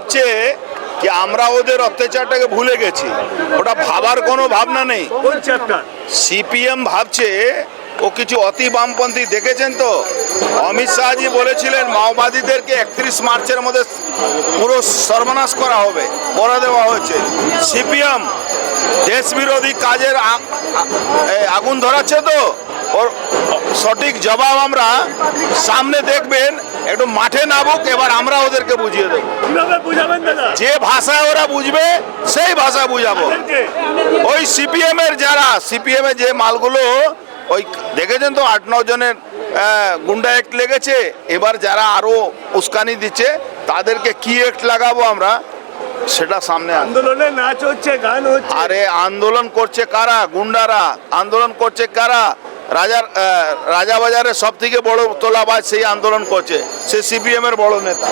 ভাবছে কি আমরা ওদের অত্যাচারটাকে ভুলে গেছি, ওটা ভাবার কোনো ভাবনা নেই। সিপিএম ভাবছে ও কিছু অতি বামপন্থী, দেখেছেন তো অমিত শাহজি বলেছিলেন মাওবাদীদেরকে 31 মার্চের মধ্যে পুরো সর্বনাশ করা হবে, করে দেওয়া হয়েছে। সিপিএম দেশ বিরোধী কাজের আগুন ধরাচ্ছে, তো ওর সঠিক জবাব আমরা সামনে দেখবেন। একটু মাঠে নামুক, এবার আমরা ওদেরকে বুঝিয়ে দেবো। যে ভাষায় ওরা বুঝবে সেই ভাষা বুঝাবো। ওই সিপিএম এর যারা সিপিএম এর যে মালগুলো ওই দেখেছেন তো 8-9 জনের গুন্ডা অ্যাক্ট লেগেছে। এবার যারা আরো উস্কানি দিচ্ছে তাদেরকে কি অ্যাক্ট লাগাবো আমরা সেটা সামনে। আন্দোলনে নাচ হচ্ছে, গান হচ্ছে। আরে আন্দোলন করছে কারা? গুন্ডারা। আন্দোলন করছে কারা? রাজাবাজারের সব থেকে বড় তোলাবাজ সেই আন্দোলন করছে, সে সিপিএম এর বড় নেতা।